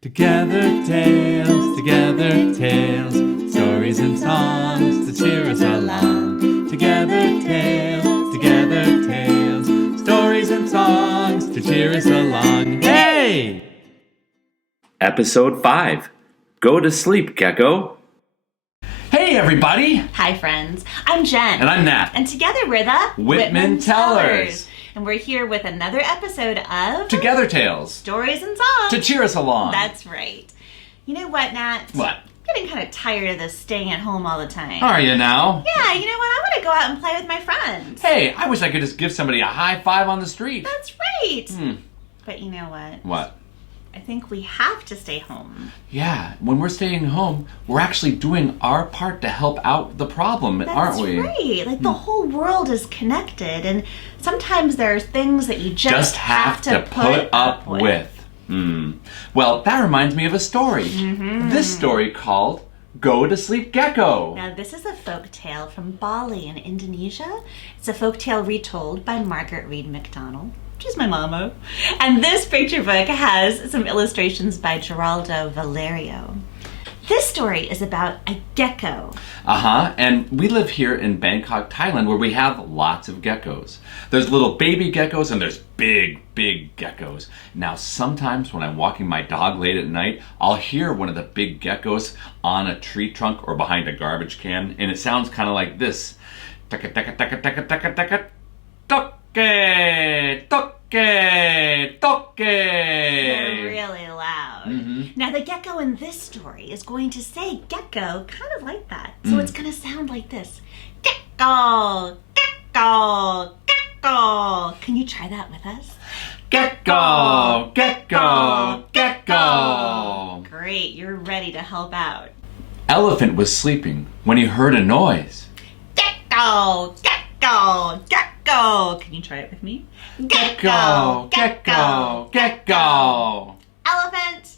Together tales, stories and songs to cheer us along. Together tales, stories and songs to cheer us along. Hey! Episode 5. Go to sleep, Gecko. Hey everybody! Hi friends, I'm Jen. And I'm Nat. And together we're the Whitman Tellers. And we're here with another episode of Together tales Stories and Songs to cheer us along. That's right. You know what, Nat? What? I'm getting kind of tired of this staying at home all the time. Are you now? Yeah, you know what? I want to go out and play with my friends. Hey, I wish I could just give somebody a high five on the street. That's right. But you know what? What? I think we have to stay home. Yeah, when we're staying home, we're actually doing our part to help out the problem, aren't we? That's right. Like the whole world is connected, and sometimes there are things that you just have to put up with. Well, that reminds me of a story. This story called Go to Sleep, Gecko. Now, this is a folk tale from Bali in Indonesia. It's a folk tale retold by Margaret Read MacDonald. She's my mama. And this picture book has some illustrations by Geraldo Valerio. This story is about a gecko. And we live here in Bangkok, Thailand, where we have lots of geckos. There's little baby geckos and there's big geckos. Now, sometimes when I'm walking my dog late at night, I'll hear one of the big geckos on a tree trunk or behind a garbage can, and it sounds kind of like this. Taka taka taka taka taka taka toke toke toke. They're really loud. Now, the gecko in this story is going to say gecko kind of like that. So it's going to sound like this. Gecko, gecko, gecko. Can you try that with us? Gecko, gecko, gecko. Great, you're ready to help out. Elephant was sleeping when he heard a noise. Gecko, gecko, gecko. Can you try it with me? Gecko, gecko, gecko. Elephant,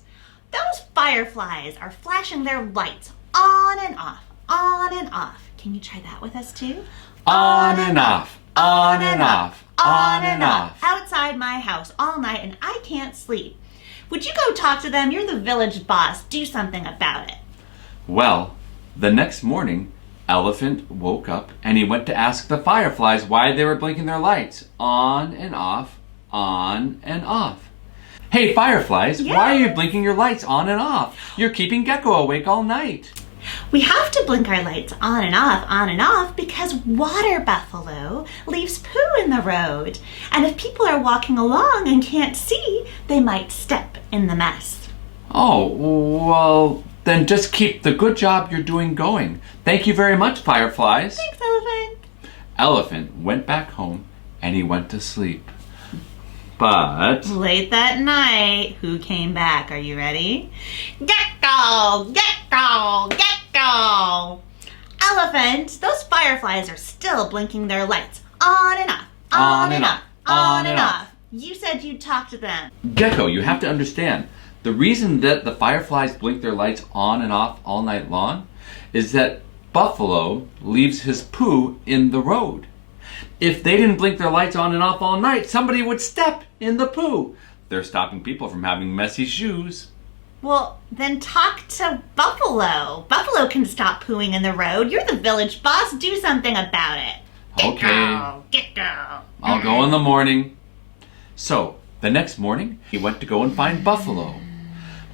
those fireflies are flashing their lights on and off, on and off. Can you try that with us too? On and off, on and off, on and off. Outside my house all night and I can't sleep. Would you go talk to them? You're the village boss. Do something about it. Well, the next morning, Elephant woke up and he went to ask the fireflies why they were blinking their lights on and off, on and off. Hey fireflies, why are you blinking your lights on and off? You're keeping Gecko awake all night. We have to blink our lights on and off because water buffalo leaves poo in the road. And if people are walking along and can't see, they might step in the mess. Oh, well, then just keep the good job you're doing going. Thank you very much, fireflies. Thanks, Elephant. Elephant went back home and he went to sleep. But Late that night, who came back? Are you ready? Gecko! Gecko! Gecko! Elephant, those fireflies are still blinking their lights on and off, on and off, on and off. You said you'd talk to them. Gecko, you have to understand, the reason that the fireflies blink their lights on and off all night long is that Buffalo leaves his poo in the road. If they didn't blink their lights on and off all night, somebody would step in the poo. They're stopping people from having messy shoes. Well, then talk to Buffalo. Buffalo can stop pooing in the road. You're the village boss. Do something about it. Okay. Gecko! Gecko! I'll go in the morning. So, the next morning, he went to go and find Buffalo.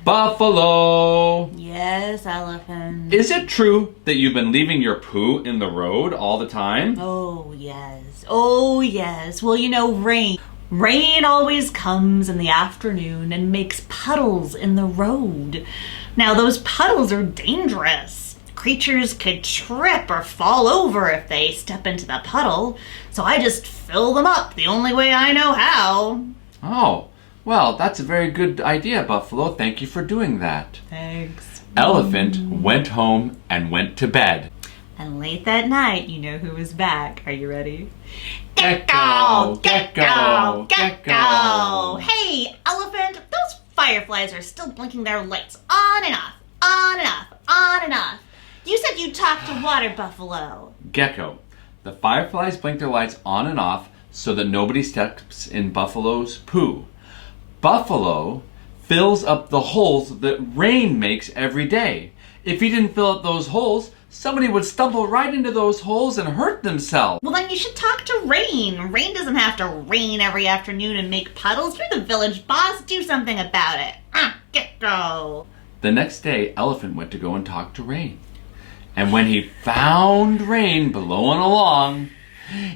Buffalo! Yes, Elephant. Is it true that you've been leaving your poo in the road all the time? Oh, yes. Oh, yes. Well, you know, rain. Rain always comes in the afternoon and makes puddles in the road. Now, those puddles are dangerous. Creatures could trip or fall over if they step into the puddle. So I just fill them up the only way I know how. Oh, well, that's a very good idea, Buffalo. Thank you for doing that. Thanks. Elephant went home and went to bed. And late that night, you know who was back. Are you ready? Gecko! Gecko! Gecko! Hey, Elephant, those fireflies are still blinking their lights on and off, on and off, on and off. You said you'd talk to Water Buffalo. Gecko, the fireflies blink their lights on and off so that nobody steps in Buffalo's poo. Buffalo fills up the holes that rain makes every day. If he didn't fill up those holes, somebody would stumble right into those holes and hurt themselves. Well, then you should talk to Rain. Rain doesn't have to rain every afternoon and make puddles. You're the village boss. Do something about it. Gecko. The next day, Elephant went to go and talk to Rain. And when he found Rain blowing along,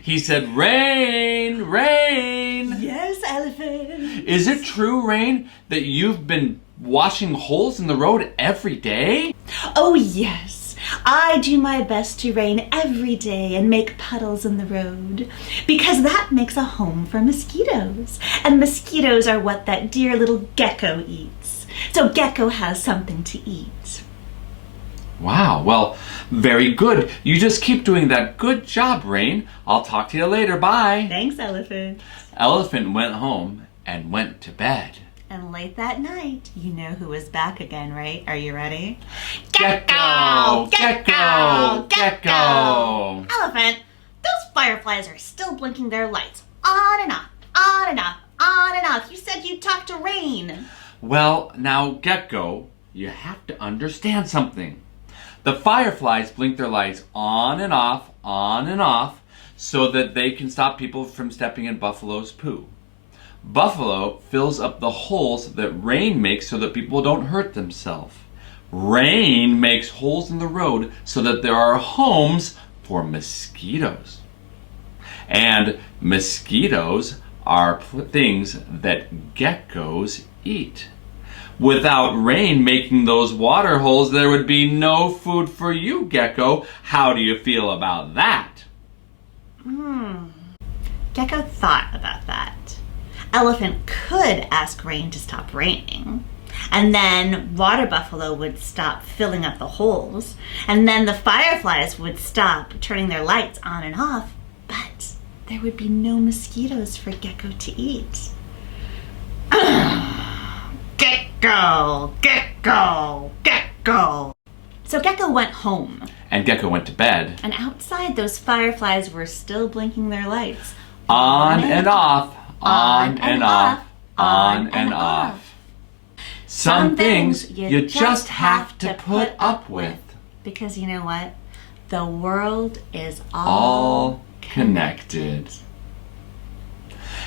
he said, "Rain, Rain." Yes, Elephant. Is it true, Rain, that you've been washing holes in the road every day? Oh, yes. I do my best to rain every day and make puddles in the road, because that makes a home for mosquitoes. And mosquitoes are what that dear little gecko eats. So Gecko has something to eat. Wow, well, very good. You just keep doing that good job, Rain. I'll talk to you later. Bye. Thanks, Elephant. Elephant went home and went to bed. And late that night, you know who was back again, right? Are you ready? Gecko! Gecko! Gecko! Elephant, those fireflies are still blinking their lights. On and off, on and off, on and off. You said you'd talk to Rain. Well, now, Gecko, you have to understand something. The fireflies blink their lights on and off, so that they can stop people from stepping in Buffalo's poo. Buffalo fills up the holes that rain makes so that people don't hurt themselves. Rain makes holes in the road so that there are homes for mosquitoes. And mosquitoes are things that geckos eat. Without rain making those water holes, there would be no food for you, Gecko. How do you feel about that? Gecko thought about that. Elephant could ask rain to stop raining. And then water buffalo would stop filling up the holes. And then the fireflies would stop turning their lights on and off. But there would be no mosquitoes for Gecko to eat. Gecko! Gecko! Gecko! So Gecko went home. And Gecko went to bed. And outside, those fireflies were still blinking their lights. On and off, on and off, on and off. Some things you just have to put up with. Because you know what? The world is All connected.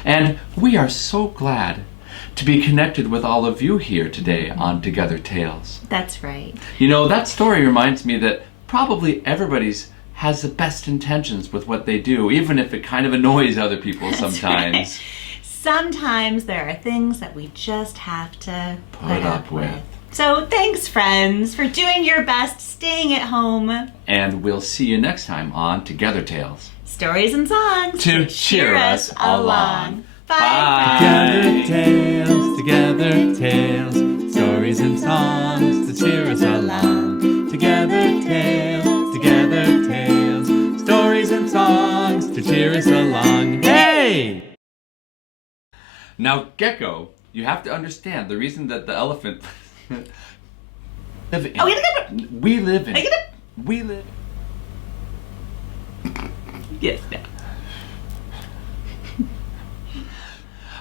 And we are so glad to be connected with all of you here today on Together Tales. That's right. You know, that story reminds me that probably everybody's has the best intentions with what they do, even if it kind of annoys other people sometimes. Right. Sometimes there are things that we just have to Put up with. So thanks, friends, for doing your best, staying at home. And we'll see you next time on Together Tales. Stories and songs To cheer us along. Bye. Together tales, stories and songs to cheer us along. Together tales, stories and songs to cheer us along. Hey! Now, Gecko, you have to understand the reason that the elephant live in. Oh, We live in. We live. Yes, no.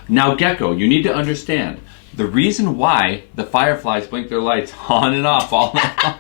Now, Gecko, you need to understand the reason why the fireflies blink their lights on and off all night long